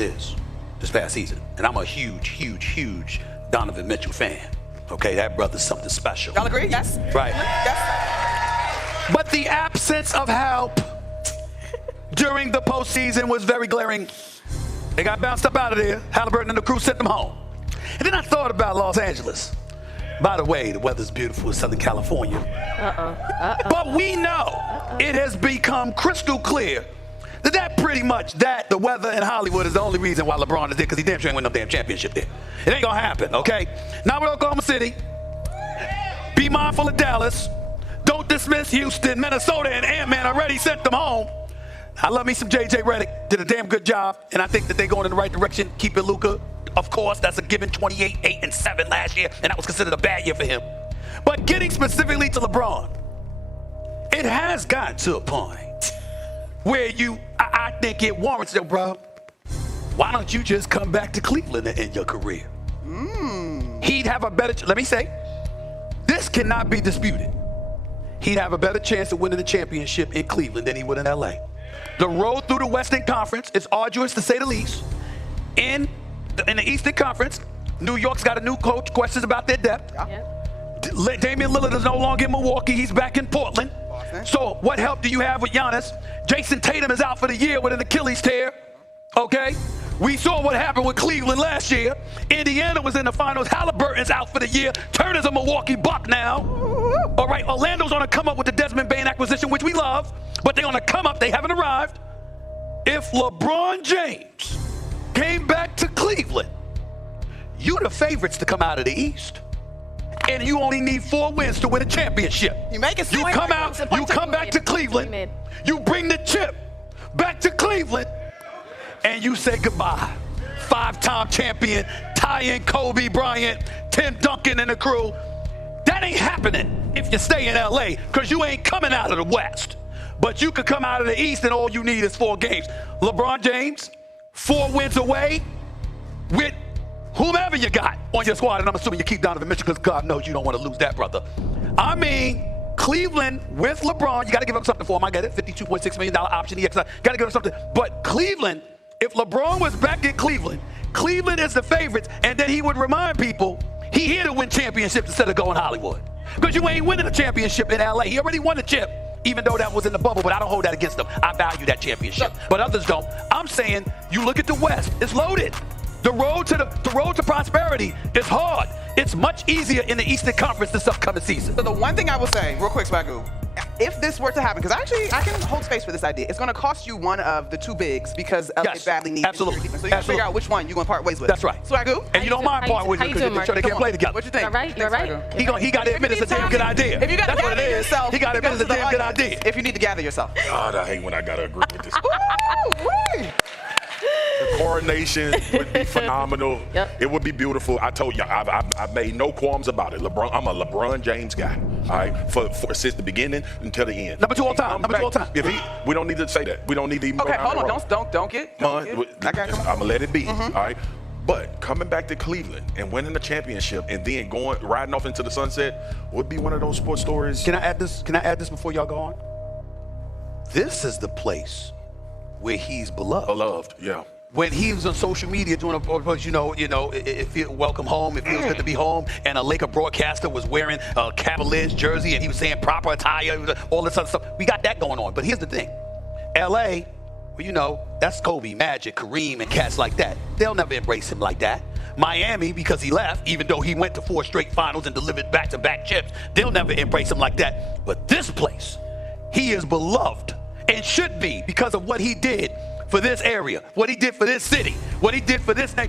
is this past season. And I'm a huge Donovan Mitchell fan. Okay, that brother's something special. Y'all agree? Yes. Right. Yes. But the absence of help during the postseason was very glaring. They got bounced up out of there. Halliburton and the crew sent them home. And then I thought about Los Angeles. By the way, the weather's beautiful in Southern California. But we know it has become crystal clear that pretty much the weather in Hollywood is the only reason why LeBron is there, because he damn sure ain't win no damn championship there. It ain't gonna happen, okay? Now with Oklahoma City, be mindful of Dallas. Don't dismiss Houston. Minnesota and Ant-Man already sent them home. I love me some J.J. Redick. Did a damn good job, and I think that they're going in the right direction. Keeping Luka, of course, that's a given. 28, 8, and 7 last year, and that was considered a bad year for him. But getting specifically to LeBron, it has gotten to a point where I think it warrants it, bro. Why don't you just come back to Cleveland and end your career? He'd have a better, let me say, this cannot be disputed. He'd have a better chance of winning the championship in Cleveland than he would in LA. The road through the Western Conference is arduous, to say the least. In the Eastern Conference, New York's got a new coach, questions about their depth. Damian Lillard is no longer in Milwaukee, he's back in Portland. So what help do you have with Giannis? Jason Tatum is out for the year with an Achilles tear, okay? We saw what happened with Cleveland last year. Indiana was in the finals. Halliburton's out for the year. Turner's a Milwaukee Buck now. All right, Orlando's on to come up with the Desmond Bain acquisition, which we love, but they're on to come up. They haven't arrived. If LeBron James came back to Cleveland, you the favorites to come out of the East. And you only need 4 wins to win a championship. You make it You come out, you come back to Cleveland, you bring the chip back to Cleveland, and you say goodbye. 5-time champion, tie-in Kobe Bryant, Tim Duncan and the crew. That ain't happening if you stay in LA, because you ain't coming out of the West. But you could come out of the East and all you need is 4 games. LeBron James, 4 wins away with whomever you got on your squad, and I'm assuming you keep Donovan Mitchell because God knows you don't want to lose that, brother. I mean, Cleveland with LeBron, you got to give him something for him. I get it, $52.6 million option, EXI. Got to give him something. But Cleveland, if LeBron was back in Cleveland, Cleveland is the favorites, and then he would remind people he here to win championships instead of going Hollywood. Because you ain't winning a championship in LA. He already won the chip, even though that was in the bubble, but I don't hold that against him. I value that championship, but others don't. I'm saying you look at the West, it's loaded. The road to prosperity is hard. It's much easier in the Eastern Conference this upcoming season. So the one thing I will say, real quick, Swagoo, if this were to happen, because actually I can hold space for this idea, it's going to cost you one of the 2 bigs because LA badly needs absolutely. So you got to figure out which one you're going to part ways with. That's right. Swagoo? And you don't mind part ways with because they can't play together. What you think? You're right. He got to admit it's a damn good idea. If you got to gather yourself, he got to admit it's a damn good idea. If you need to gather yourself. God, I hate when I got to agree with this. Woo! The coronation would be phenomenal. It would be beautiful. I told you, I've made no qualms about it. LeBron, I'm a LeBron James guy. All right, for since the beginning until the end. Number 2 all time. Number 2 all time. We don't need to say that. We don't need to even. Okay, hold on. Don't get. I'm gonna let it be. All right. But coming back to Cleveland and winning the championship and then riding off into the sunset would be one of those sports stories. Can I add this? Can I add this before y'all go on? This is the place where he's beloved. Beloved, yeah. When he was on social media doing it feels welcome home, it feels good to be home, and a Laker broadcaster was wearing a Cavaliers jersey and he was saying proper attire, all this other stuff. We got that going on. But here's the thing. LA, well, that's Kobe, Magic, Kareem, and cats like that. They'll never embrace him like that. Miami, because he left, even though he went to 4 straight finals and delivered back-to-back chips, they'll never embrace him like that. But this place, he is beloved and should be because of what he did for this area, what he did for this city, what he did for this thing.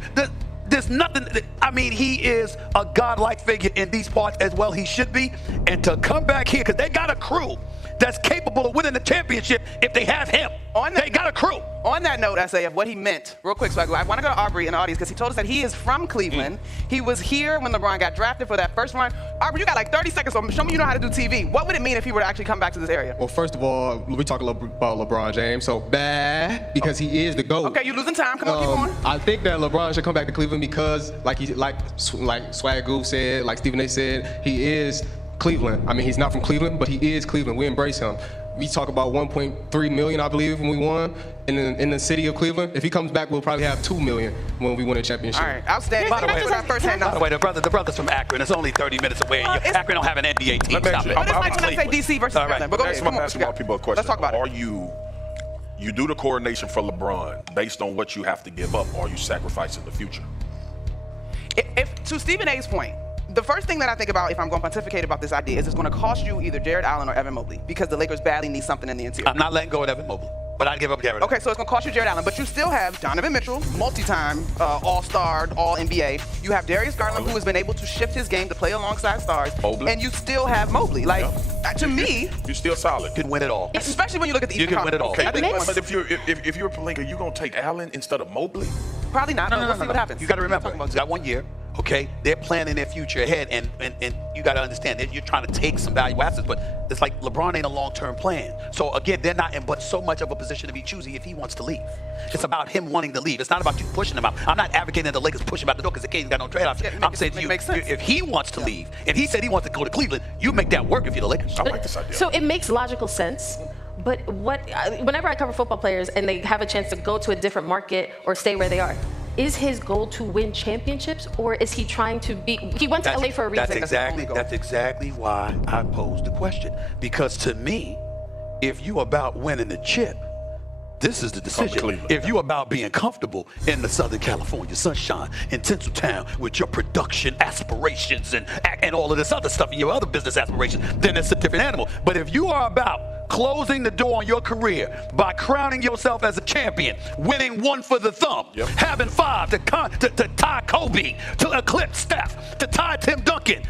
There's nothing, I mean, he is a godlike figure in these parts as well. He should be. And to come back here, because they got a crew that's capable of winning the championship if they have him. They got a crew. On that note, Isaiah, of what he meant, real quick, Swagoo, I want to go to Aubrey in the audience because he told us that he is from Cleveland. He was here when LeBron got drafted for that first run. Aubrey, you got like 30 seconds, so show me you know how to do TV. What would it mean if he were to actually come back to this area? Well, first of all, we talk about LeBron James, so bad because he is the GOAT. Okay, you're losing time. Come on, keep going. I think that LeBron should come back to Cleveland because, like Swagoo said, like Stephen A. said, he is Cleveland. I mean, he's not from Cleveland, but he is Cleveland. We embrace him. We talk about 1.3 million, I believe, when we won in the city of Cleveland. If he comes back, we'll probably have 2 million when we win a championship. All right, outstanding. By the way, By the way, the brother's from Akron. It's only 30 minutes away. And Akron don't have an NBA team. Stop it. But it's like when I say DC versus Maryland. But go ahead. Ask my basketball people a question. Let's talk about it. You do the coronation for LeBron based on what you have to give up, or are you sacrificing the future? To Stephen A's point, the first thing that I think about if I'm going to pontificate about this idea is it's going to cost you either Jared Allen or Evan Mobley because the Lakers badly need something in the interior. I'm not letting go of Evan Mobley, but I'd give up Jared. Okay, so it's going to cost you Jared Allen, but you still have Donovan Mitchell, multi-time All-Star, All-NBA. You have Darius Garland, who has been able to shift his game to play alongside stars, Mobley. And you still have Mobley. Like, to me, you're still solid. You can win it all. Especially when you look at the You can win it all. Okay, I think but if you're Pelinka, you gonna take Allen instead of Mobley? probably not. We'll see what happens. You got to remember, he's got 1 year. Okay, they're planning their future ahead, and you got to understand that you're trying to take some valuable assets, but it's like LeBron ain't a long-term plan. So again, they're not in but so much of a position to be choosy if he wants to leave. It's about him wanting to leave. It's not about you pushing him out. I'm not advocating that the Lakers push him out the door because the Kings got no trade option. I'm saying to you, if he wants to leave, and he said he wants to go to Cleveland, you make that work if you're the Lakers. I like this idea. So it makes logical sense. But whenever I cover football players and they have a chance to go to a different market or stay where they are, is his goal to win championships, or is he trying to be? He went to LA for a reason. That's exactly why I posed the question. Because to me, if you about winning the chip, this is the decision. If you about being comfortable in the Southern California sunshine, in Tinseltown, with your production aspirations and all of this other stuff and your other business aspirations, then it's a different animal. But if you are about closing the door on your career by crowning yourself as a champion, winning one for the thumb, having 5 to tie Kobe, to eclipse Steph, to tie Tim Duncan,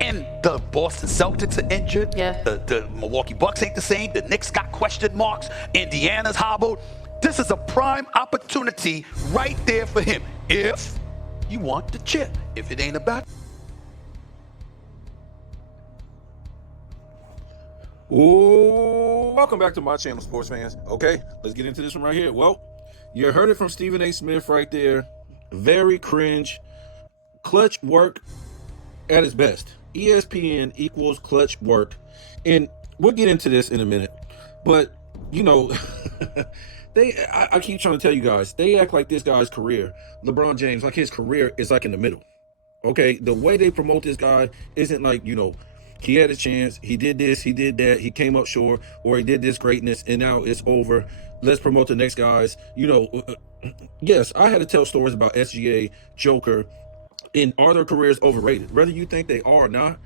and the Boston Celtics are injured. Yeah. The Milwaukee Bucks ain't the same. The Knicks got question marks. Indiana's hobbled. This is a prime opportunity right there for him if you want the chip. If it ain't about Ooh, welcome back to my channel, sports fans. Okay, let's get into this one right here. Well, you heard it from Stephen A. Smith right there. Very cringe. Clutch work at its best. ESPN equals clutch work. And we'll get into this in a minute. But, you know, I keep trying to tell you guys, they act like this guy's career, LeBron James, like his career is like in the middle. Okay, the way they promote this guy isn't like, you know, he had a chance, he did this, he did that, he came up short, or he did this greatness, and now it's over. Let's promote the next guys. You know, yes, I had to tell stories about SGA, Joker, and are their careers overrated? Whether you think they are or not,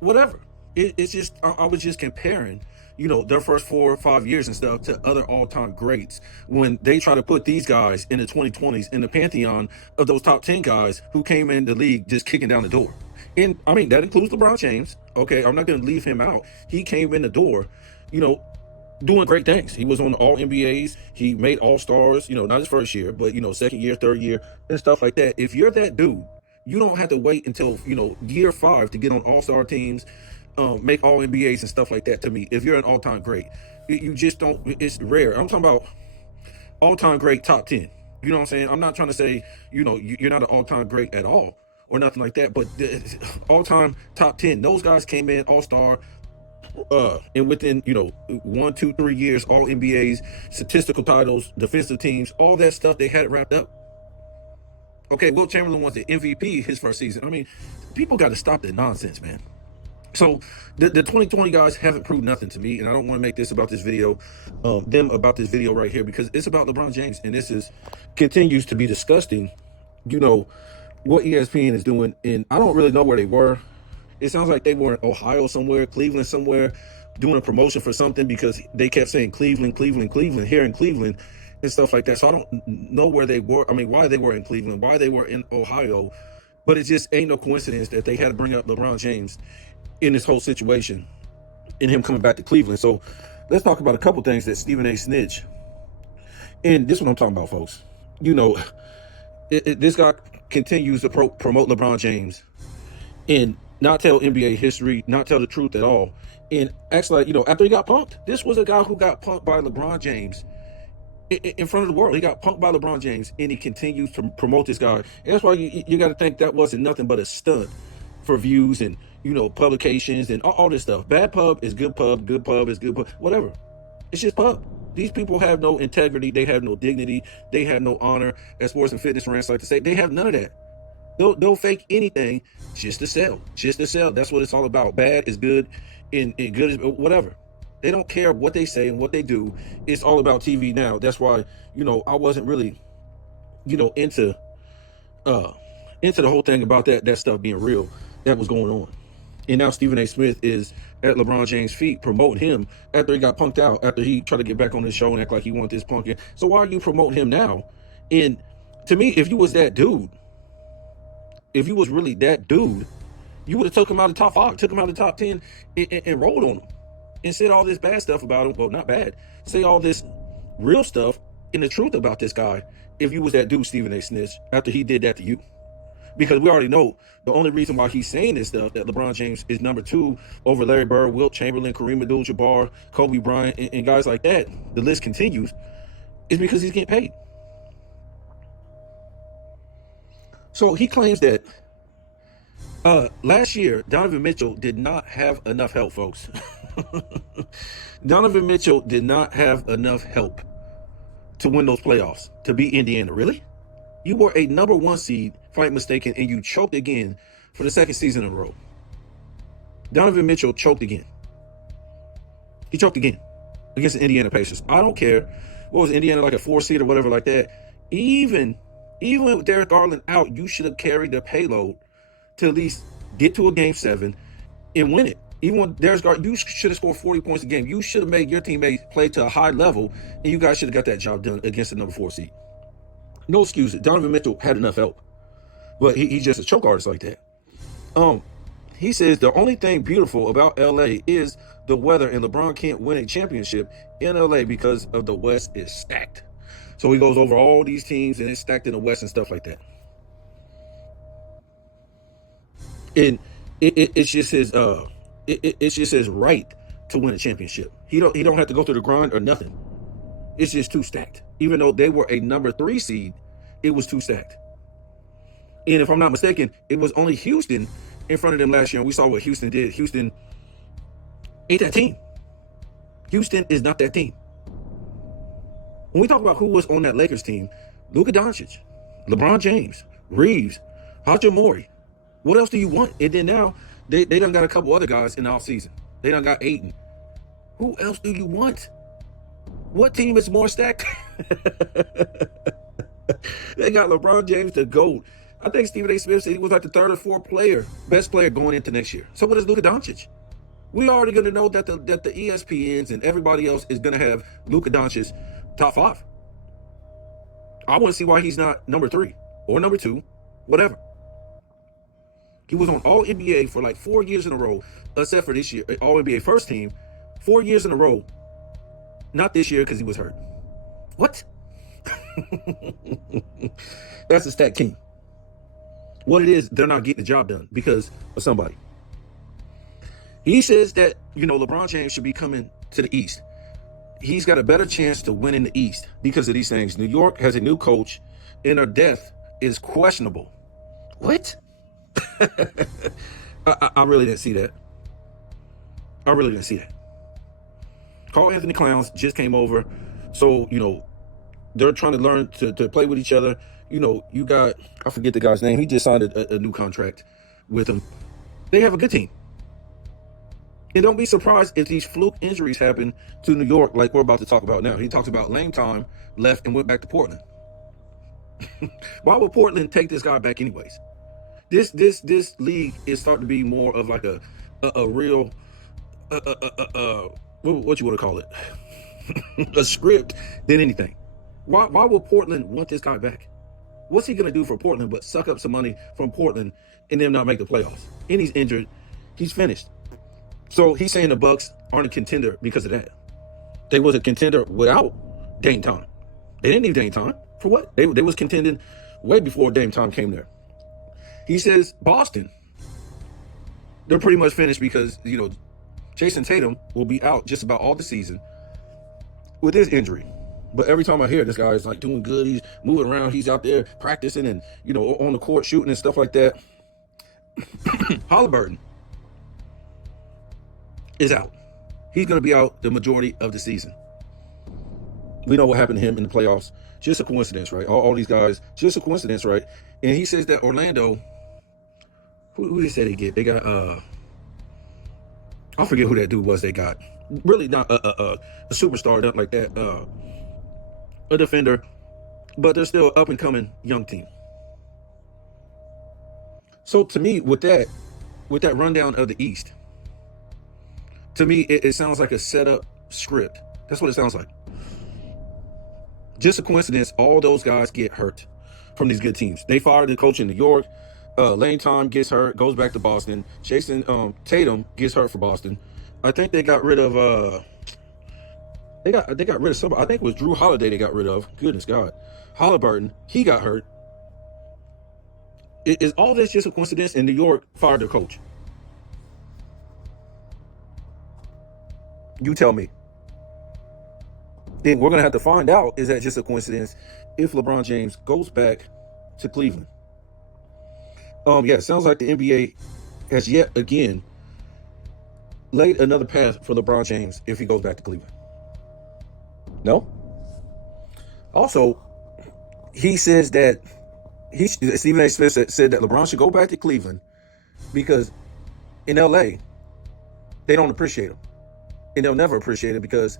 whatever. It's just, I was just comparing, you know, their first 4 or 5 years and stuff to other all-time greats when they try to put these guys in the 2020s in the pantheon of those top 10 guys who came in the league just kicking down the door. And I mean, that includes LeBron James. Okay, I'm not going to leave him out. He came in the door, you know, doing great things. He was on all NBAs. He made All-Stars, you know, not his first year, but, you know, second year, third year, and stuff like that. If you're that dude, you don't have to wait until, you know, year 5 to get on All-Star teams, make all NBAs and stuff like that. To me, if you're an all-time great, you just don't, it's rare. I'm talking about all-time great top 10. You know what I'm saying? I'm not trying to say, you know, you're not an all-time great at all or nothing like that, but all-time top 10, those guys came in all-star, and within, you know, 1, 2, 3 years, all NBAs, statistical titles, defensive teams, all that stuff, they had it wrapped up. Okay, Will Chamberlain was the MVP his first season. I mean, people got to stop that nonsense, man. So the 2020 guys haven't proved nothing to me, and I don't want to make this about this video, about this video right here, because it's about LeBron James, and this continues to be disgusting. You know what ESPN is doing, and I don't really know where they were. It sounds like they were in Ohio somewhere, Cleveland somewhere, doing a promotion for something, because they kept saying Cleveland, Cleveland, Cleveland, here in Cleveland, and stuff like that. So I don't know where they were. I mean, why they were in Cleveland, why they were in Ohio, but it just ain't no coincidence that they had to bring up LeBron James in this whole situation, in him coming back to Cleveland. So let's talk about a couple things that Stephen A. snitch. And this is what I'm talking about, folks. You know, this guy continues to promote LeBron James and not tell NBA history, not tell the truth at all. And acts like, you know, after he got punked, this was a guy who got punked by LeBron James in front of the world. He got punked by LeBron James, and he continues to promote this guy. And that's why you got to think that wasn't nothing but a stunt for views and, publications and all this stuff. Bad pub is good pub, good pub is good pub, whatever. It's just pub. These people have no integrity. They have no dignity. They have no honor. As sports and fitness rants like to say, they have none of that. They'll fake anything just to sell. Just to sell. That's what it's all about. Bad is good and good is whatever. They don't care what they say and what they do. It's all about TV now. That's why, I wasn't really, into the whole thing about that stuff being real that was going on. And now Stephen A. Smith is at LeBron James' feet promoting him after he got punked out, after he tried to get back on his show and act like he wanted this punking. So why are you promoting him now? And to me, if you was that dude, if you was really that dude, you would have took him out of the top 5, took him out of the top 10 and rolled on him and said all this bad stuff about him. Well, not bad. Say all this real stuff and the truth about this guy if you was that dude, Stephen A. Smith, after he did that to you. Because we already know the only reason why he's saying this stuff, that LeBron James is number 2 over Larry Bird, Wilt Chamberlain, Kareem Abdul-Jabbar, Kobe Bryant, and guys like that, the list continues, is because he's getting paid. So he claims that last year, Donovan Mitchell did not have enough help, folks. Donovan Mitchell did not have enough help to win those playoffs, to beat Indiana. Really? You were a number 1 seed, if I'm not mistaken, and you choked again for the 2nd season in a row. Donovan Mitchell choked again. He choked again against the Indiana Pacers. I don't care. What was Indiana, like a 4 seed or whatever like that? Even with Derek Garland out, you should have carried the payload to at least get to a game 7 and win it. Even when Derek Garland, you should have scored 40 points a game. You should have made your teammates play to a high level, and you guys should have got that job done against the number 4 seed. No excuses. Donovan Mitchell had enough help, but he's just a choke artist like that. He says the only thing beautiful about LA is the weather, and LeBron can't win a championship in LA because of the West is stacked. So he goes over all these teams and it's stacked in the West and stuff like that. And it's just his right to win a championship. He don't have to go through the grind or nothing. It's just too stacked. Even though they were a number 3 seed, it was too stacked. And if I'm not mistaken, it was only Houston in front of them last year. And we saw what Houston did. Houston ain't that team. Houston is not that team. When we talk about who was on that Lakers team, Luka Doncic, LeBron James, Reeves, Hachimura. What else do you want? And then now, they done got a couple other guys in the offseason. They done got Ayton. Who else do you want? What team is more stacked? They got LeBron James, the GOAT. I think Stephen A. Smith said he was like the 3rd or 4th best player going into next year. So what is Luka Doncic? We already going to know that the ESPNs and everybody else is going to have Luka Doncic top 5. I want to see why he's not number 3 or number 2, whatever. He was on All NBA for like 4 years in a row, except for this year, All NBA first team, 4 years in a row. Not this year because he was hurt. What? That's a stacked team. What it is, they're not getting the job done because of somebody. He says that, LeBron James should be coming to the East. He's got a better chance to win in the East because of these things. New York has a new coach, and their depth is questionable. What? I really didn't see that. Carl Anthony Clowns just came over. So, they're trying to learn to play with each other. You got, I forget the guy's name. He just signed a new contract with them. They have a good team. And don't be surprised if these fluke injuries happen to New York like we're about to talk about now. He talks about Lame Time left and went back to Portland. Why would Portland take this guy back anyways? This league is starting to be more of like a real what you want to call it? A script than anything. Why would Portland want this guy back? What's he gonna do for Portland but suck up some money from Portland and then not make the playoffs? And he's injured. He's finished. So he's saying the Bucks aren't a contender because of that. They was a contender without Dame Time. They didn't need Dame Time. For what? They was contending way before Dame Time came there. He says Boston, they're pretty much finished because, Jason Tatum will be out just about all the season with his injury. But every time I hear this guy is like doing good, he's moving around, he's out there practicing and, on the court shooting and stuff like that. Halliburton, is out. He's going to be out the majority of the season. We know what happened to him in the playoffs. Just a coincidence, right? All these guys, just a coincidence, right? And he says that Orlando, who they say they get? They got, I forget who that dude was they got. Really not a superstar, nothing like that. A defender, but they're still up and coming young team. So to me, with that rundown of the East, to me, it sounds like a setup script. That's what it sounds like. Just a coincidence, all those guys get hurt from these good teams. They fired the coach in New York. Lane Tom gets hurt, goes back to Boston. Jason Tatum gets hurt for Boston. I think they got rid of they got rid of somebody. I think it was Drew Holiday they got rid of. Goodness God. Halliburton, he got hurt. Is all this just a coincidence? And New York fired their coach. You tell me. Then we're going to have to find out, is that just a coincidence if LeBron James goes back to Cleveland? Yeah, it sounds like the NBA has yet again laid another path for LeBron James if he goes back to Cleveland. No? Also, he says that Stephen A. Smith said that LeBron should go back to Cleveland because in LA, they don't appreciate him. And they'll never appreciate it because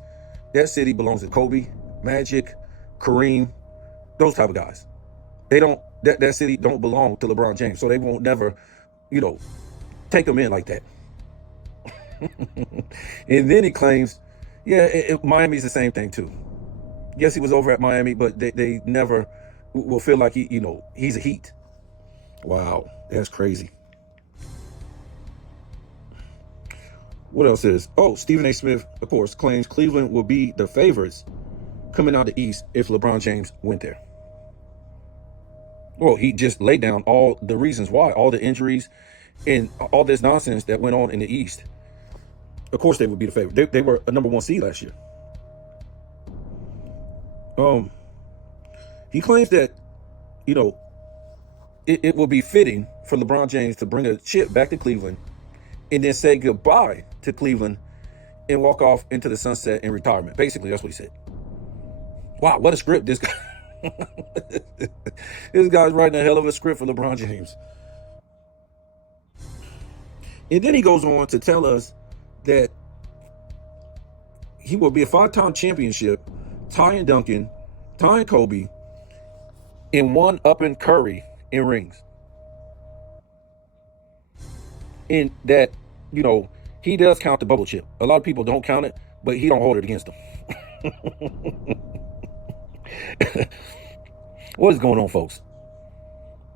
that city belongs to Kobe, Magic, Kareem, those type of guys. They don't, that city don't belong to LeBron James. So they won't never, take him in like that. And then he claims, Miami's the same thing too. Yes, he was over at Miami, but they never will feel like he's a Heat. Wow, that's crazy. What else is? Oh, Stephen A. Smith, of course, claims Cleveland will be the favorites coming out the East if LeBron James went there. Well, he just laid down all the reasons why, all the injuries and all this nonsense that went on in the East. Of course, they would be the favorite. They were a number 1 seed last year. He claims that, it will be fitting for LeBron James to bring a chip back to Cleveland and then say goodbye to Cleveland and walk off into the sunset in retirement. Basically, that's what he said. Wow, what a script this guy. This guy's writing a hell of a script for LeBron James. And then he goes on to tell us that he will be a 5-time championship, tying Duncan, tying Kobe, and one up in Curry in rings. And that, he does count the bubble chip. A lot of people don't count it, but he don't hold it against him. What is going on, folks?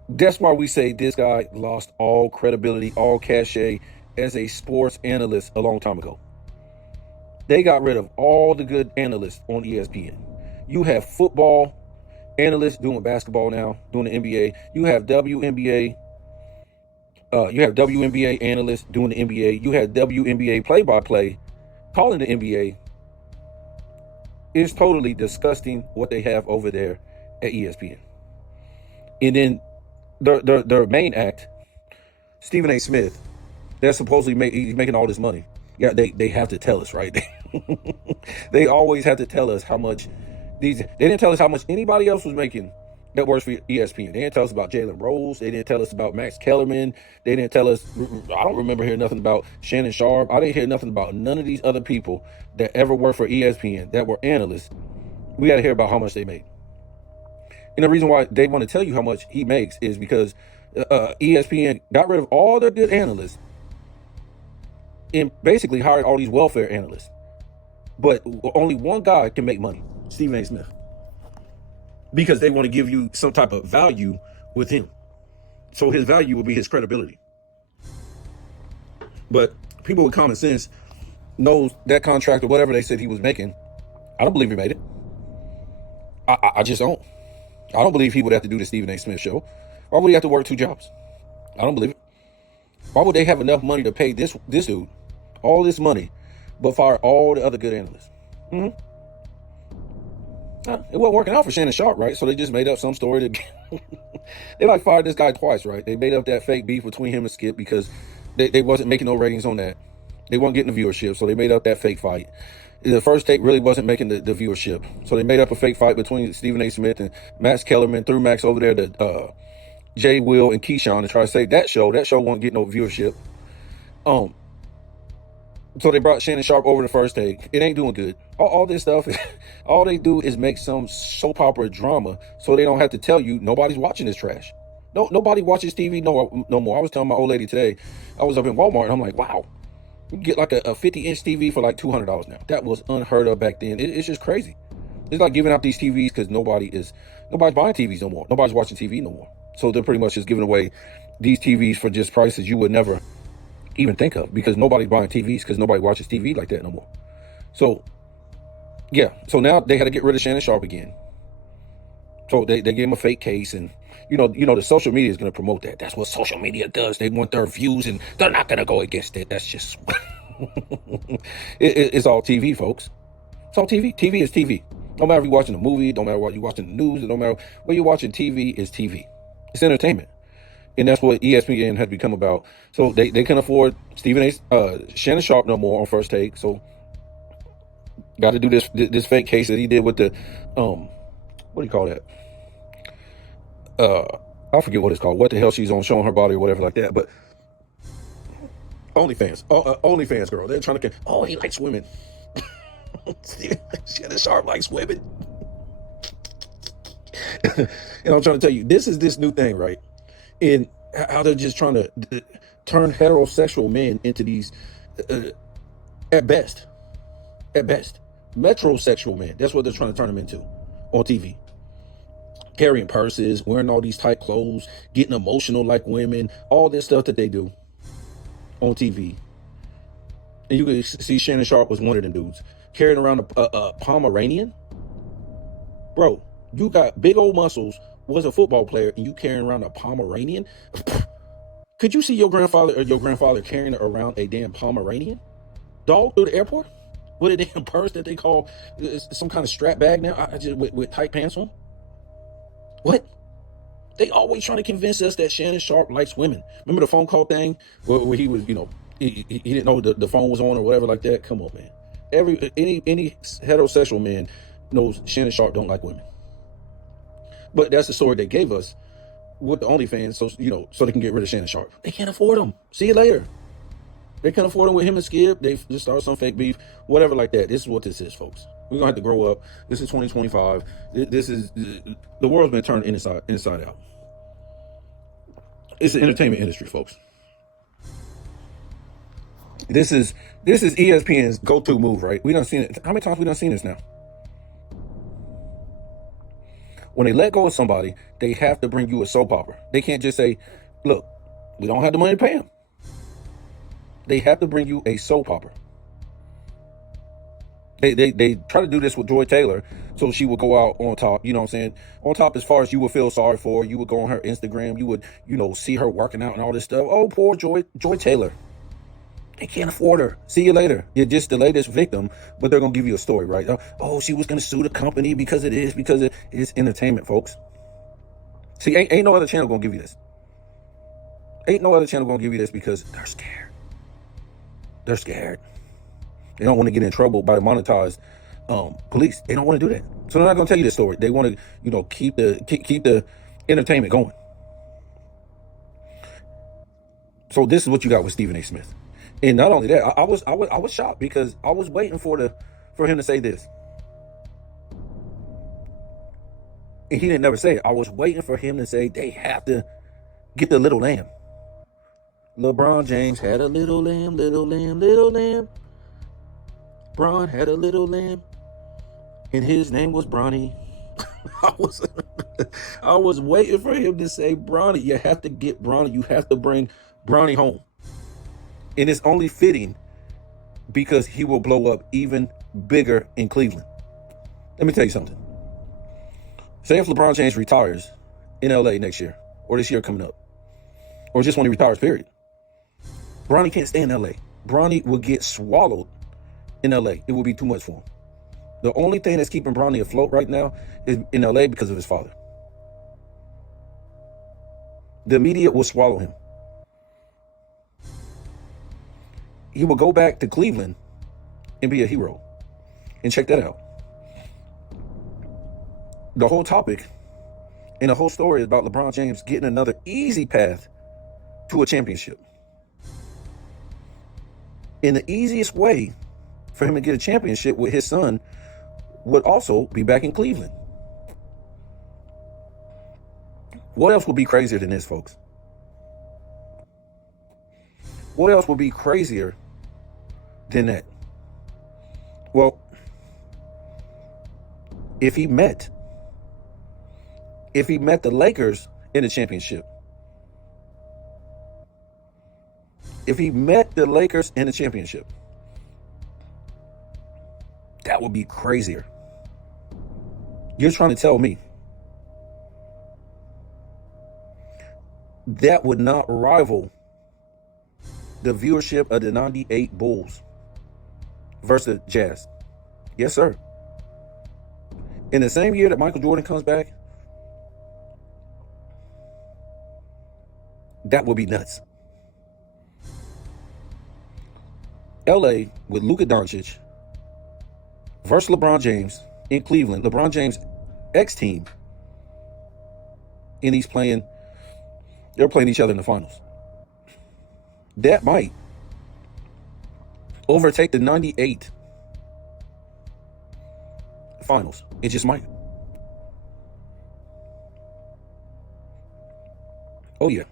That's why we say this guy lost all credibility, all cachet as a sports analyst a long time ago. They got rid of all the good analysts on ESPN. You have football analysts doing basketball now, doing the NBA. You have WNBA. You have WNBA analysts doing the NBA. You have WNBA play-by-play calling the NBA. It's totally disgusting what they have over there at ESPN. And then their main act, Stephen A. Smith, they're supposedly he's making all this money. Yeah, they have to tell us, right? They always have to tell us how much they didn't tell us how much anybody else was making that works for ESPN. They didn't tell us about Jalen Rose. They didn't tell us about Max Kellerman. They didn't tell us, I don't remember hearing nothing about Shannon Sharp. I didn't hear nothing about none of these other people that ever worked for ESPN that were analysts. We got to hear about how much they made. And the reason why they want to tell you how much he makes is because ESPN got rid of all their good analysts and basically hired all these welfare analysts. But only one guy can make money, Stephen A. Smith. Because they want to give you some type of value with him. So his value will be his credibility. But people with common sense knows that contract or whatever they said he was making. I don't believe he made it. I just don't. I don't believe he would have to do the Stephen A. Smith show. Why would he have to work 2 jobs? I don't believe it. Why would they have enough money to pay this dude all this money, but fire all the other good analysts? It wasn't working out for Shannon Sharp, right? So they just made up some story that they fired this guy twice, right? They made up that fake beef between him and Skip because they wasn't making no ratings on that. They weren't getting the viewership, so they made up that fake fight. The first take really wasn't making the viewership, so they made up a fake fight between Stephen A. Smith and Max Kellerman. Threw Max over there to Jay, Will, and Keyshawn to try to save that show. That show won't get no viewership. So they brought Shannon Sharp over the first take. It ain't doing good. All this stuff, all they do is make some soap opera drama so they don't have to tell you nobody's watching this trash. No, nobody watches TV no more. I was telling my old lady today, I was up in Walmart and I'm like, wow, you can get like a 50-inch TV for like $200 now. That was unheard of back then. It's just crazy. It's like giving out these TVs because nobody's buying TVs no more. Nobody's watching TV no more. So they're pretty much just giving away these TVs for just prices you would never even think of, because nobody's buying TVs because nobody watches TV like that no more. So yeah, so now they had to get rid of Shannon Sharp again. So they gave him a fake case, and you know the social media is going to promote that. That's what social media does. They want their views, and they're not going to go against it. That's just it's all TV, folks. It's all TV. TV is TV. No matter if you're watching a movie, no matter what you're watching the news, no matter what you're watching, TV is TV. It's entertainment. And that's what ESPN has become about. So they can afford Shannon Sharp no more on First Take. So got to do this fake case that he did with the what do you call that? I forget what it's called. What the hell she's on, showing her body or whatever like that. But OnlyFans girl. They're trying to get. Oh, he likes women. Shannon Sharp likes women. And I'm trying to tell you, this is this new thing, right? And how they're just trying to turn heterosexual men into these, at best, metrosexual men. That's what they're trying to turn them into on TV. Carrying purses, wearing all these tight clothes, getting emotional like women, all this stuff that they do on TV. And you can see Shannon Sharp was one of them dudes carrying around a Pomeranian. Bro, you got big old muscles, was a football player, and you carrying around a Pomeranian? Could you see your grandfather or your grandfather carrying around a damn Pomeranian dog through the airport with a damn purse that they call some kind of strap bag now? I just with tight pants on. What? They always trying to convince us that Shannon Sharp likes women. Remember the phone call thing where he was, he didn't know the phone was on or whatever like that. Come on, man. Any heterosexual man knows Shannon Sharp don't like women. But that's the story they gave us with the OnlyFans, so they can get rid of Shannon Sharp. They can't afford them. See you later. They can't afford them with him and Skip. They just started some fake beef, whatever like that. This is what this is, folks. We're gonna have to grow up. This is 2025. This is the world's been turned inside out. It's the entertainment industry, folks. This is ESPN's go-to move, right? We done seen it. How many times we done seen this now? When they let go of somebody, they have to bring you a soap opera. They can't just say, look, we don't have the money to pay him. They have to bring you a soap opera. They try to do this with Joy Taylor, so she would go out on top, you know what I'm saying? On top as far as you would feel sorry for her. You would go on her Instagram, you would, see her working out and all this stuff. Oh, poor Joy Taylor. They can't afford her. See you later. You're just the latest victim, but they're going to give you a story, right? Oh, she was going to sue the company because it is entertainment, folks. See, ain't no other channel going to give you this. Ain't no other channel going to give you this because they're scared. They're scared. They don't want to get in trouble by the monetized police. They don't want to do that. So they're not going to tell you the story. They want to, keep the entertainment going. So this is what you got with Stephen A. Smith. And not only that, I was shocked because I was waiting for him to say this. And he didn't never say it. I was waiting for him to say they have to get the little lamb. LeBron James had a little lamb, little lamb, little lamb. Bron had a little lamb, and his name was Bronny. I was waiting for him to say Bronny. You have to get Bronny. You have to bring Bronny home. And it's only fitting because he will blow up even bigger in Cleveland. Let me tell you something. Say if LeBron James retires in LA next year, or this year coming up, or just when he retires, period. Bronny can't stay in LA. Bronny will get swallowed in LA. It will be too much for him. The only thing that's keeping Bronny afloat right now is in LA because of his father. The media will swallow him. he will go back to Cleveland and be a hero. And check that out. The whole topic and the whole story is about LeBron James getting another easy path to a championship. And the easiest way for him to get a championship with his son would also be back in Cleveland. What else would be crazier than this, folks? What else would be crazier than that? Well, if he met the Lakers in the championship, that would be crazier. You're trying to tell me that would not rival the viewership of the 98 Bulls versus Jazz? Yes, sir. In the same year that Michael Jordan comes back, that would be nuts. LA with Luka Doncic versus LeBron James in Cleveland. LeBron James' ex-team. And they're playing each other in the finals. That might overtake the 98 finals. It just might. Oh, yeah.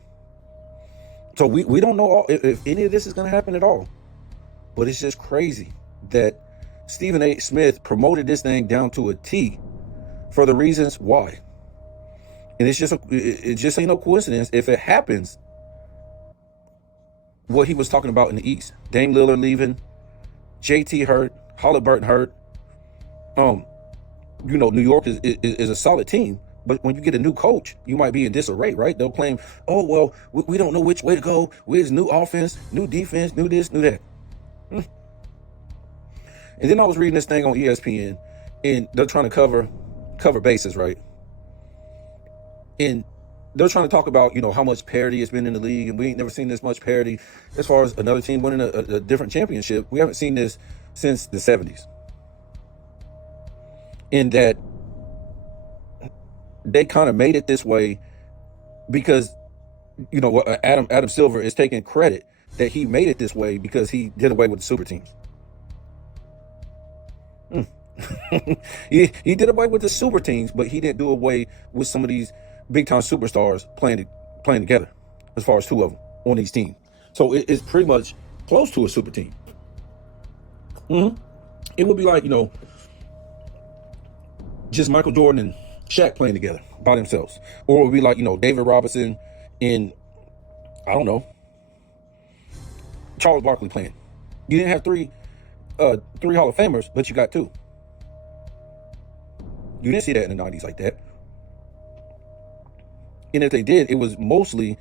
So we don't know if any of this is going to happen at all. But it's just crazy that Stephen A. Smith promoted this thing down to a T for the reasons why. And it just ain't no coincidence if it happens what he was talking about in the East. Dame Lillard leaving, JT hurt, Halliburton hurt. New York is a solid team, but when you get a new coach, you might be in disarray, right? They'll claim, oh, well, we don't know which way to go. Where's new offense, new defense, new this, new that. And then I was reading this thing on ESPN, and they're trying to cover bases, right? And they're trying to talk about, how much parity has been in the league, and we ain't never seen this much parity as far as another team winning a different championship. We haven't seen this since the 70s. In that they kind of made it this way because, Adam Silver is taking credit that he made it this way because he did away with the super teams. He did away with the super teams, but he didn't do away with some of these big time superstars playing together, as far as two of them on these teams. So it's pretty much close to a super team. It would be like, just Michael Jordan and Shaq playing together by themselves. Or it would be like, David Robinson and, I don't know, Charles Barkley playing. You didn't have three Hall of Famers, but you got two. You didn't see that in the 90s like that. And if they did, it was mostly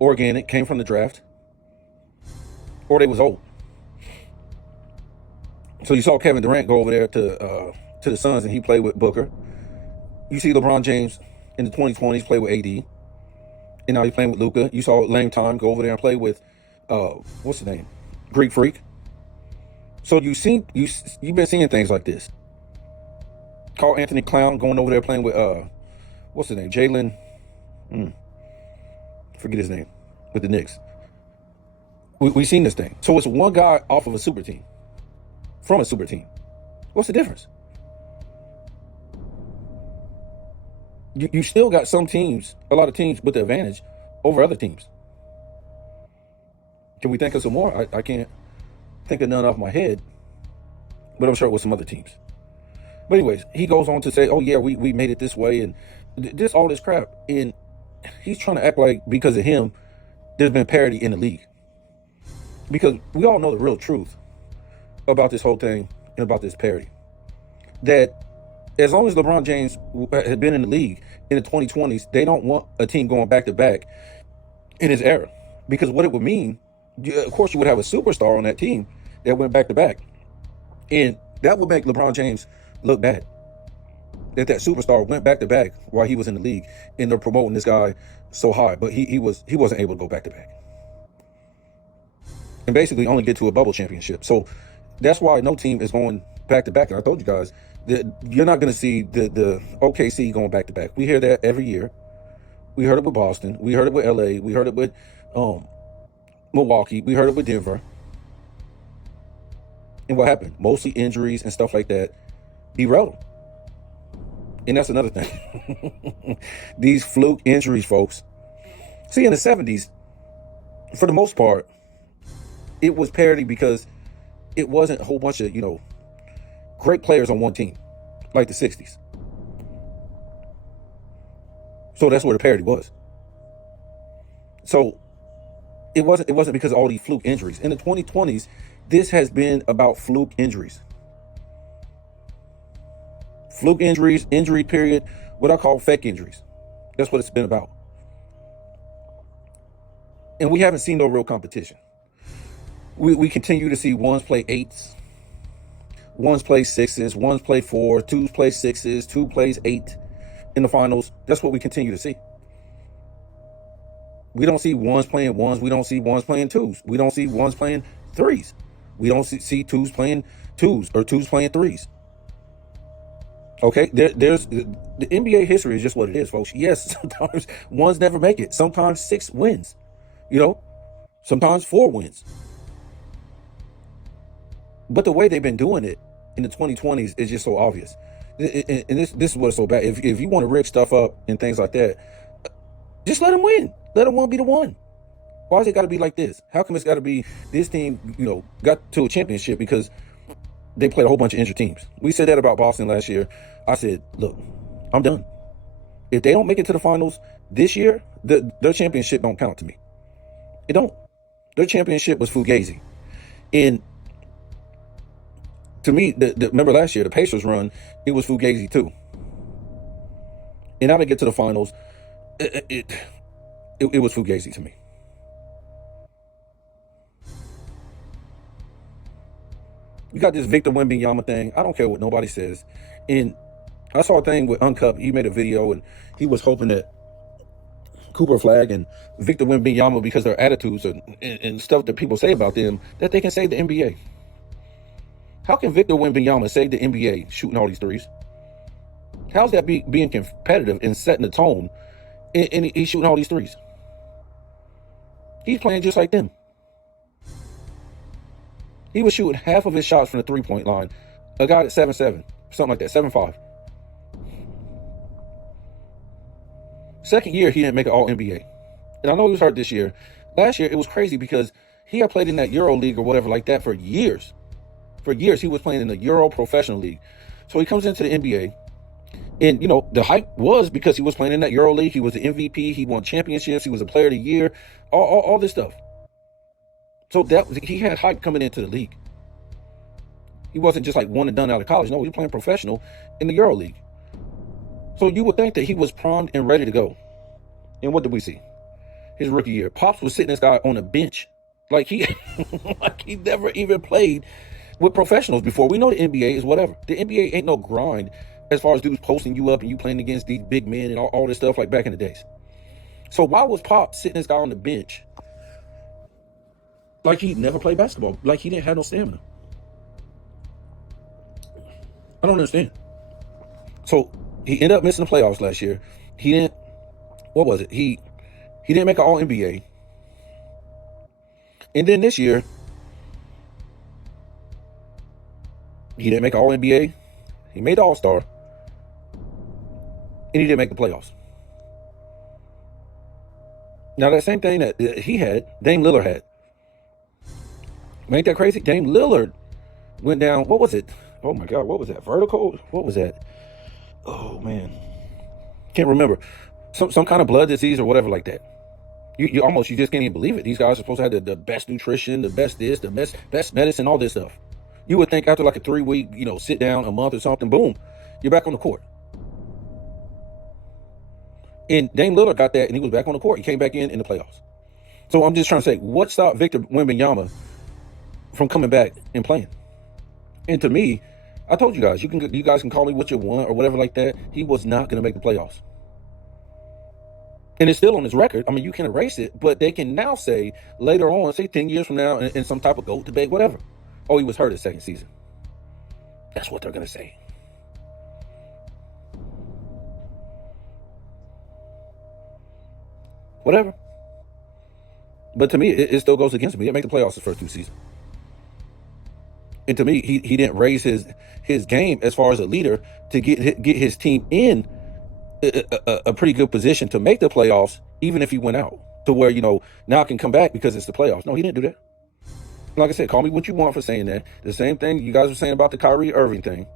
organic, came from the draft, or they was old. So you saw Kevin Durant go over there to the Suns, and he played with Booker. You see LeBron James in the 2020s play with AD, and now he's playing with Luka. You saw Lame Time go over there and play with what's the name? Greek Freak. So you've been seeing things like this. Carl Anthony Clown going over there playing with what's his name? Jalen. Forget his name. With the Knicks. We've seen this thing. So it's one guy off of a super team. From a super team. What's the difference? You still got some teams, a lot of teams with the advantage over other teams. Can we think of some more? I can't think of none off my head, but I'm sure it was some other teams. But anyways, he goes on to say, oh yeah, we made it this way and all this crap. And he's trying to act like because of him, there's been parity in the league. Because we all know the real truth about this whole thing and about this parity. That as long as LeBron James had been in the league in the 2020s, they don't want a team going back-to-back in his era. Because what it would mean, of course, you would have a superstar on that team that went back-to-back. And that would make LeBron James look bad. That superstar went back-to-back while he was in the league. And they're promoting this guy so high. But he wasn't able to go back-to-back. and basically only get to a bubble championship. So that's why no team is going back to back. And I told you guys that you're not going to see the OKC going back to back. We hear that every year. We heard it with Boston. We heard it with LA. We heard it with Milwaukee. We heard it with Denver. And what happened? Mostly injuries and stuff like that derailed them. And that's another thing. These fluke injuries, folks. See, in the 70s, for the most part, it was parity because it wasn't a whole bunch of, great players on one team, like the 60s. So that's where the parity was. So it wasn't because of all these fluke injuries. In the 2020s, this has been about fluke injuries. Fluke injuries, injury period, what I call fake injuries. That's what it's been about. And we haven't seen no real competition. We continue to see ones play 8s, ones play 6s, ones play 4, 2s play 6s, 2 plays 8 in the finals. That's what we continue to see. We don't see ones playing 1s. We don't see ones playing 2s. We don't see ones playing 3s. We don't see 2s playing 2s or 2s playing 3s. Okay, there's the NBA history is just what it is, folks. Yes, sometimes ones never make it. Sometimes 6 wins. Sometimes 4 wins. But the way they've been doing it in the 2020s is just so obvious. And this is what's so bad. If you want to rig stuff up and things like that, just let them win. Let them one be the one. Why has it got to be like this? How come it's got to be this team, got to a championship because they played a whole bunch of injured teams? We said that about Boston last year. I said, look, I'm done. If they don't make it to the finals this year, their championship don't count to me. It don't. Their championship was fugazi. And to me, remember last year, the Pacers run, it was fugazi too. And now they get to the finals, it was fugazi to me. You got this Victor Wembanyama thing. I don't care what nobody says. And I saw a thing with Uncup. He made a video and he was hoping that Cooper Flag and Victor Wembanyama, because their attitudes and stuff that people say about them, that they can save the NBA. How can Victor Wembanyama save the NBA shooting all these threes? How's that being competitive and setting the tone and he's shooting all these threes? He's playing just like them. He was shooting half of his shots from the three-point line. A guy at 7'7", something like that, 7'5". Second year, he didn't make it All-NBA. And I know he was hurt this year. Last year, it was crazy because he had played in that Euro League or whatever like that for years. For years, he was playing in the Euro Professional League. So he comes into the NBA. And, the hype was because he was playing in that Euro League. He was the MVP. He won championships. He was a player of the year. All this stuff. So he had hype coming into the league. He wasn't just like one and done out of college. No, he was playing professional in the Euro League. So you would think that he was primed and ready to go. And what did we see? His rookie year. Pops was sitting this guy on a bench. Like he never even played with professionals before. We know the NBA is whatever. The NBA ain't no grind as far as dudes posting you up and you playing against these big men and all this stuff like back in the days. So why was Pop sitting this guy on the bench like he never played basketball? Like he didn't have no stamina? I don't understand. So he ended up missing the playoffs last year. He didn't, what was it? He didn't make an All-NBA. And then this year, he didn't make an All-NBA. He made the All-Star. And he didn't make the playoffs. Now that same thing that he had, Dame Lillard had. Ain't that crazy? Dame Lillard went down, what was it? Oh my God, what was that? Vertical? What was that? Oh man. Can't remember. Some kind of blood disease or whatever like that. You just can't even believe it. These guys are supposed to have the best nutrition, the best this, the best medicine, all this stuff. You would think after like a 3-week, sit down, a month or something, boom, you're back on the court. And Dame Lillard got that and he was back on the court. He came back in the playoffs. So I'm just trying to say, what stopped Victor Wembanyama from coming back and playing? And to me, I told you guys, you guys can call me what you want or whatever like that. He was not going to make the playoffs. And it's still on his record. I mean, you can erase it, but they can now say later on, say 10 years from now, in some type of GOAT debate, whatever. Oh, he was hurt his second season. That's what they're going to say. Whatever. But to me, it still goes against him. He didn't make the playoffs his first 2 seasons. And to me, he didn't raise his game as far as a leader to get his team in a pretty good position to make the playoffs, even if he went out, to where, now I can come back because it's the playoffs. No, he didn't do that. Like I said, call me what you want for saying that. The same thing you guys were saying about the Kyrie Irving thing.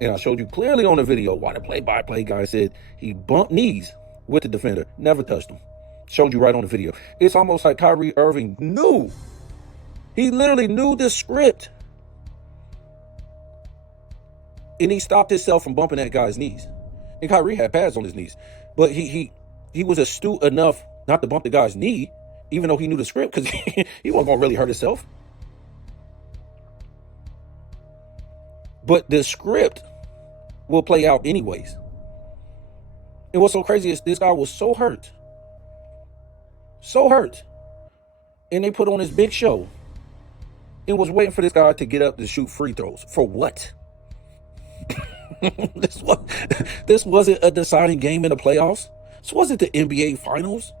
And I showed you clearly on the video why the play-by-play guy said he bumped knees with the defender, never touched him. Showed you right on the video. It's almost like Kyrie Irving knew. He literally knew the script. And he stopped himself from bumping that guy's knees. And Kyrie had pads on his knees. But he was astute enough not to bump the guy's knee, even though he knew the script, because he wasn't going to really hurt himself. But the script will play out anyways. And what's so crazy is this guy was so hurt. So hurt. And they put on this big show and was waiting for this guy to get up to shoot free throws. For what? This wasn't a deciding game in the playoffs. This wasn't the NBA Finals.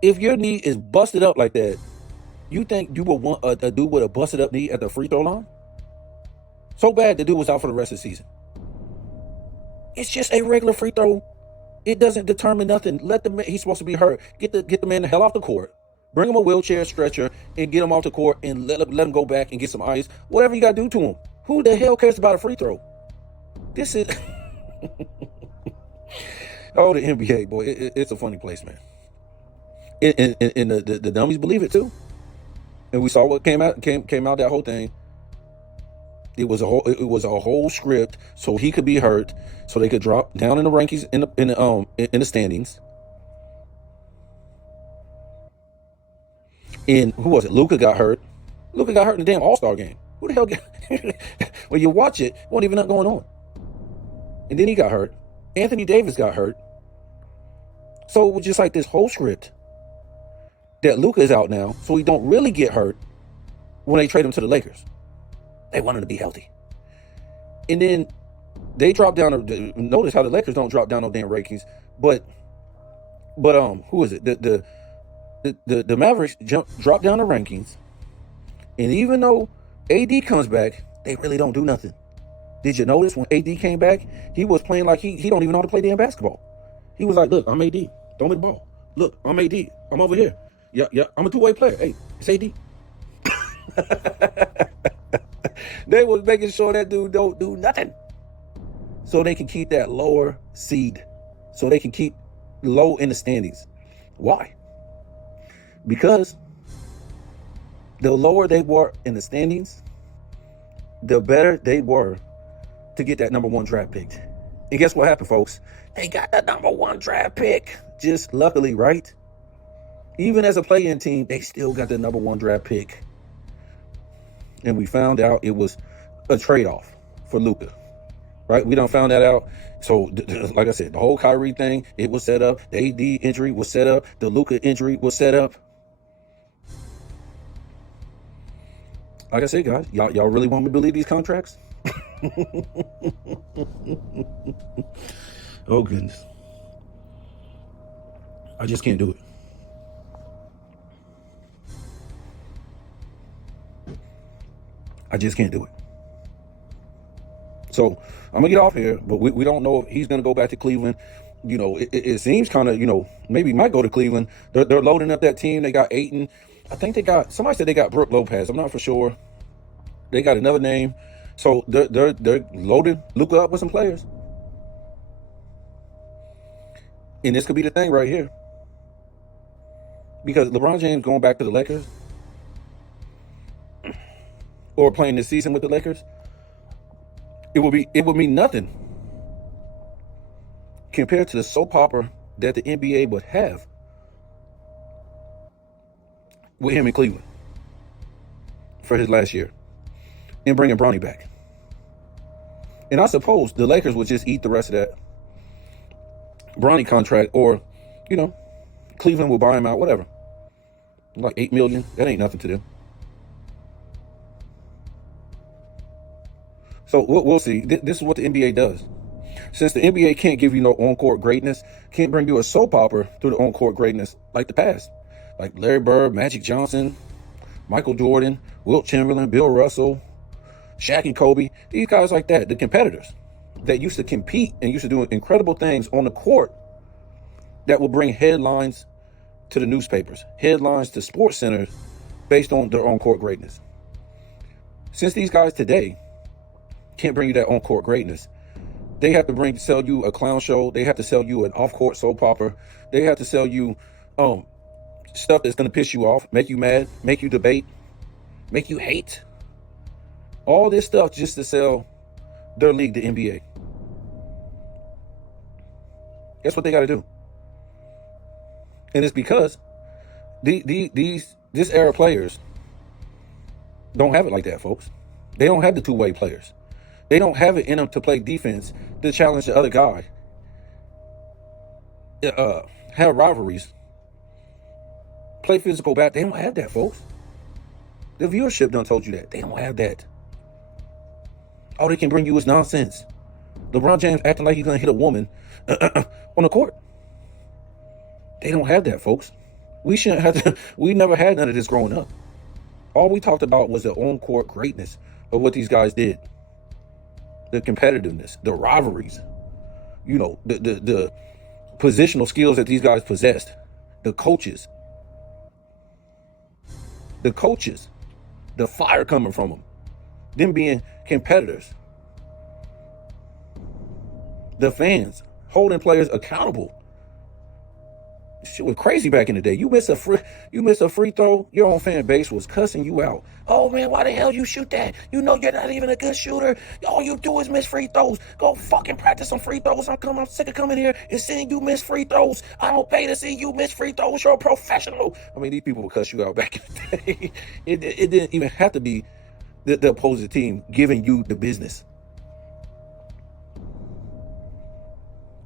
If your knee is busted up like that, you think you would want a dude with a busted up knee at the free throw line? So bad the dude was out for the rest of the season. It's just a regular free throw. It doesn't determine nothing. Let the man, he's supposed to be hurt. Get the man the hell off the court. Bring him a wheelchair stretcher and get him off the court and let him go back and get some ice. Whatever you got to do to him. Who the hell cares about a free throw? This is... Oh, the NBA, boy. It's a funny place, man. And the dummies believe it, too. And we saw what came out that whole thing. It was a whole script so he could be hurt, so they could drop down in the rankings in the standings. And who was it? Luka got hurt. Luka got hurt in the damn All-Star game. Who the hell got... When you watch it, wasn't even nothing going on. And then he got hurt. Anthony Davis got hurt. So it was just like this whole script that Luka is out now, so he don't really get hurt when they trade him to the Lakers. They want him to be healthy. And then they drop down. Notice how the Lakers don't drop down no damn rankings. But who is it? The Mavericks drop down the rankings. And even though AD comes back, they really don't do nothing. Did you notice when AD came back, he was playing like he don't even know how to play damn basketball. He was like, look, I'm AD. Throw me the ball. Look, I'm AD. I'm over here. Yeah, I'm a two-way player. Hey, it's AD. They was making sure that dude don't do nothing. So they can keep that lower seed. So they can keep low in the standings. Why? Because the lower they were in the standings, the better they were to get that number 1 draft pick. And guess what happened, folks? They got the number 1 draft pick. Just luckily, right? Even as a play-in team, they still got the number 1 draft pick. And we found out it was a trade-off for Luka. Right? We done found that out. So, like I said, the whole Kyrie thing, it was set up. The AD injury was set up. The Luka injury was set up. Like I said, guys, y'all really want me to believe these contracts? Oh, goodness. I just can't do it. I just can't do it. So I'm gonna get off here, but we don't know if he's gonna go back to Cleveland. It seems kind of, maybe he might go to Cleveland. They're loading up that team. They got Ayton. I think somebody said they got Brook Lopez. I'm not for sure. They got another name. So they're loading Luka up with some players. And this could be the thing right here. Because LeBron James going back to the Lakers, or playing this season with the Lakers, it would mean nothing compared to the soap opera that the NBA would have with him in Cleveland for his last year and bringing Bronny back. And I suppose the Lakers would just eat the rest of that. Bronny contract, or, Cleveland will buy him out, whatever. Like $8 million, that ain't nothing to them. So we'll see. This is what the NBA does. Since the NBA can't give you no on-court greatness, can't bring you a soap opera through the on-court greatness like the past. Like Larry Bird, Magic Johnson, Michael Jordan, Wilt Chamberlain, Bill Russell, Shaq and Kobe. These guys like that, the competitors that used to compete and used to do incredible things on the court that will bring headlines to the newspapers, headlines to sports centers based on their on-court greatness. Since these guys today can't bring you that on-court greatness, they have to sell you a clown show. They have to sell you an off-court soap opera. They have to sell you stuff that's going to piss you off, make you mad, make you debate, make you hate. All this stuff just to sell their league, the NBA. That's what they got to do. And it's because this era players don't have it like that, folks. They don't have the two-way players. They don't have it in them to play defense, to challenge the other guy. Have rivalries. Play physical back. They don't have that, folks. The viewership done told you that. They don't have that. All they can bring you is nonsense. LeBron James acting like he's going to hit a woman on the court. They don't have that, folks. We shouldn't have to. We never had none of this growing up. All we talked about was the on-court greatness of what these guys did. The competitiveness, the rivalries, the positional skills that these guys possessed, the coaches, the fire coming from them being competitors, the fans holding players accountable. Shit was crazy back in the day. You miss a free throw, your own fan base was cussing you out. Oh man, why the hell you shoot that? You know you're not even a good shooter. All you do is miss free throws. Go fucking practice some free throws. I'm sick of coming here and seeing you miss free throws. I don't pay to see you miss free throws. You're a professional. I mean, these people will cuss you out back in the day. It didn't even have to be the opposing team giving you the business.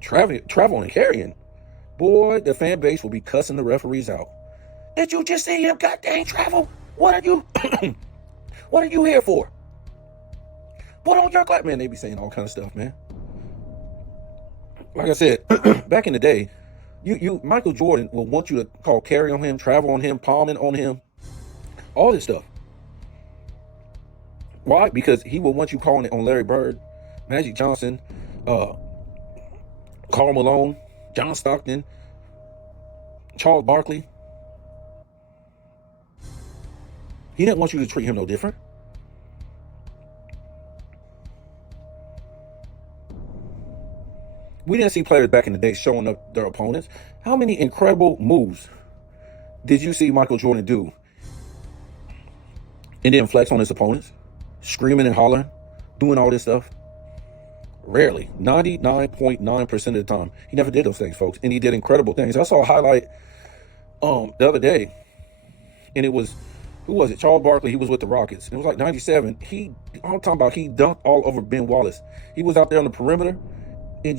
Traveling and carrying. Boy, the fan base will be cussing the referees out. Did you just see him goddamn travel? What are you here for? Put on your glass. Man, they be saying all kind of stuff, man. Like I said, back in the day, Michael Jordan will want you to call carry on him, travel on him, palming on him, all this stuff. Why? Because he will want you calling it on Larry Bird, Magic Johnson, Karl Malone, John Stockton, Charles Barkley. He didn't want you to treat him no different. We didn't see players back in the day showing up their opponents. How many incredible moves did you see Michael Jordan do and then flex on his opponents? Screaming and hollering, doing all this stuff? Rarely. 99.9% of the time. He never did those things, folks. And he did incredible things. I saw a highlight the other day, and it was, who was it? Charles Barkley. He was with the Rockets. It was like 97. I'm talking about he dunked all over Ben Wallace. He was out there on the perimeter, and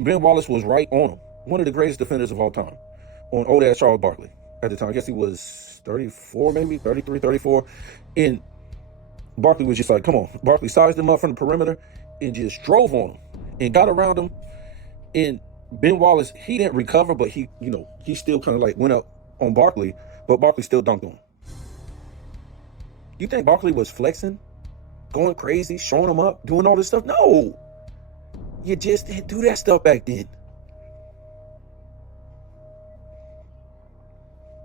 Ben Wallace was right on him. One of the greatest defenders of all time. On old ass Charles Barkley at the time. I guess he was 34, maybe 33, 34. And Barkley was just like, come on. Barkley sized him up from the perimeter and just drove on him and got around him. And Ben Wallace, he didn't recover, but he still kind of like went up on Barkley, but Barkley still dunked on him. You think Barkley was flexing, going crazy, showing him up, doing all this stuff? No. You just didn't do that stuff back then.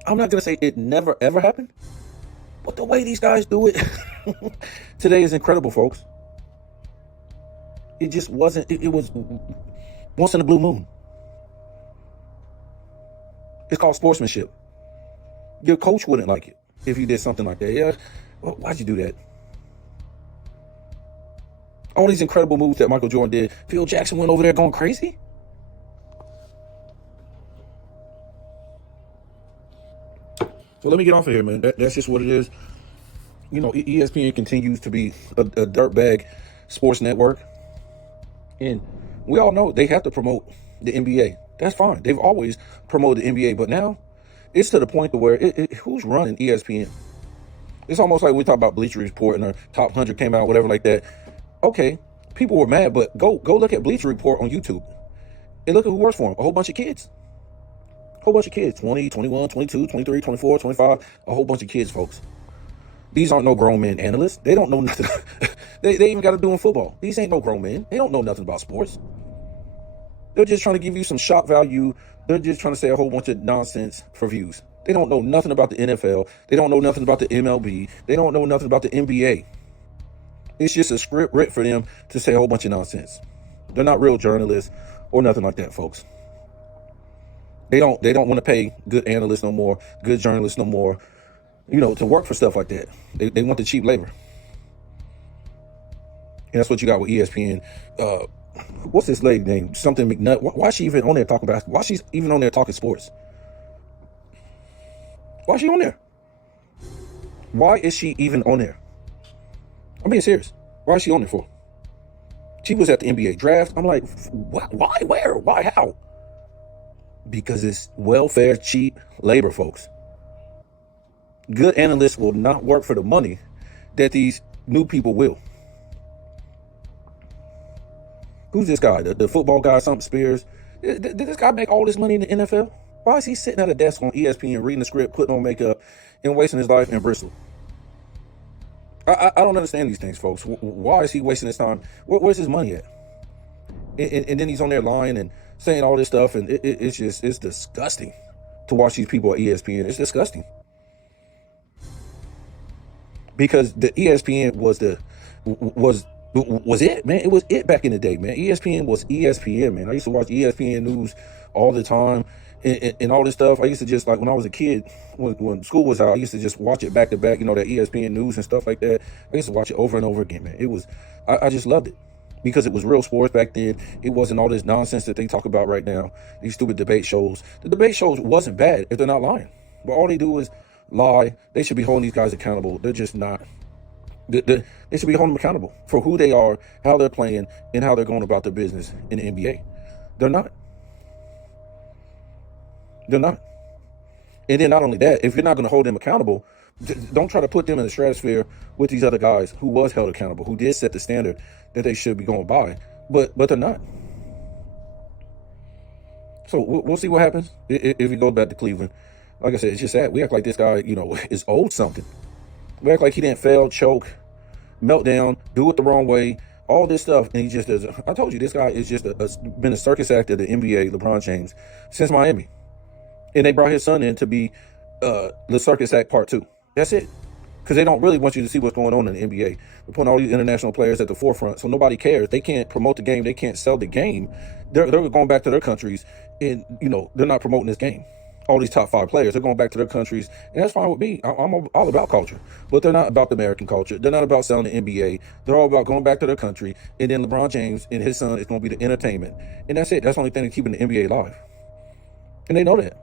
I'm not going to say it never, ever happened, but the way these guys do it today is incredible, folks. It just wasn't, it was once in a blue moon. It's called sportsmanship. Your coach wouldn't like it if you did something like that. Yeah, well, why'd you do that? All these incredible moves that Michael Jordan did. Phil Jackson went over there going crazy. So let me get off of here, man. That's just what it is. ESPN continues to be a dirtbag sports network. And we all know they have to promote the NBA. That's fine. They've always promoted the NBA, but now it's to the point to where who's running ESPN? It's almost like we talk about Bleacher Report and our top 100 came out, whatever like that. Okay, people were mad, but go look at Bleacher Report on YouTube and look at who works for them. A whole bunch of kids. A whole bunch of kids. 20, 21, 22, 23, 24, 25. A whole bunch of kids, folks. These aren't no grown men analysts. They don't know nothing. they even got to do in football. These ain't no grown men. They don't know nothing about sports. They're just trying to give you some shock value. They're just trying to say a whole bunch of nonsense for views. They don't know nothing about the NFL. They don't know nothing about the MLB. They don't know nothing about the NBA. It's just a script written for them to say a whole bunch of nonsense. They're not real journalists or nothing like that, folks. They don't want to pay good analysts no more, good journalists no more, to work for stuff like that. They want the cheap labor. And that's what you got with ESPN. What's this lady name? Something McNutt. Why is she even on there talking basketball? Why is she even on there talking sports? Why is she on there? Why is she even on there? I'm being serious. Why is she on there for? She was at the NBA draft. I'm like, why, where, why, how? Because it's welfare, cheap labor, folks. Good analysts will not work for the money that these new people will. Who's this guy? The football guy, something Spears? Did this guy make all this money in the NFL? Why is he sitting at a desk on ESPN reading the script, putting on makeup, and wasting his life in Bristol? I don't understand these things, folks. Why is he wasting his time? Where's his money at? And then he's on there lying and saying all this stuff, and it's disgusting to watch these people at ESPN. It's disgusting. Because the ESPN was it, man. It was it back in the day, man. ESPN was ESPN, man. I used to watch ESPN news all the time and all this stuff. I used to just, like, when I was a kid, when school was out, I used to just watch it back to back, that ESPN news and stuff like that. I used to watch it over and over again, man. It was, I just loved it because it was real sports back then. It wasn't all this nonsense that they talk about right now, these stupid debate shows. The debate shows wasn't bad if they're not lying, but all they do is lie. They should be holding these guys accountable. They're just not. They should be holding them accountable for who they are, how they're playing, and how they're going about their business in the NBA. They're not. They're not. And then not only that, if you're not going to hold them accountable, don't try to put them in the stratosphere with these other guys who was held accountable, who did set the standard that they should be going by, but they're not. So we'll see what happens if he goes back to Cleveland. Like I said, it's just sad. We act like this guy, is owed something. We act like he didn't fail, choke, meltdown, do it the wrong way, all this stuff. And he just does. I told you, this guy is just been a circus act of the NBA, LeBron James, since Miami. And they brought his son in to be the circus act part 2. That's it. Because they don't really want you to see what's going on in the NBA. They're putting all these international players at the forefront, so nobody cares. They can't promote the game. They can't sell the game. They're going back to their countries, and, they're not promoting this game. All these top 5 players, they're going back to their countries, and that's fine with me. I'm all about culture, but they're not about the American culture. They're not about selling the NBA. They're all about going back to their country, and then LeBron James and his son is going to be the entertainment, and that's it. That's the only thing that's keeping the NBA alive, and they know that.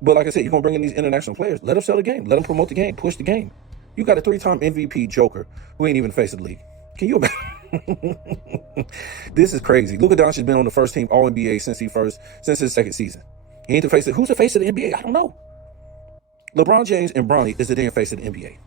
But like I said, you're going to bring in these international players. Let them sell the game. Let them promote the game. Push the game. You got a 3-time MVP Joker who ain't even face of the league. Can you imagine? This is crazy. Luka Doncic has been on the first team All-NBA since his second season. He ain't the face of, who's the face of the NBA? I don't know. LeBron James and Bronny is the damn face of the NBA.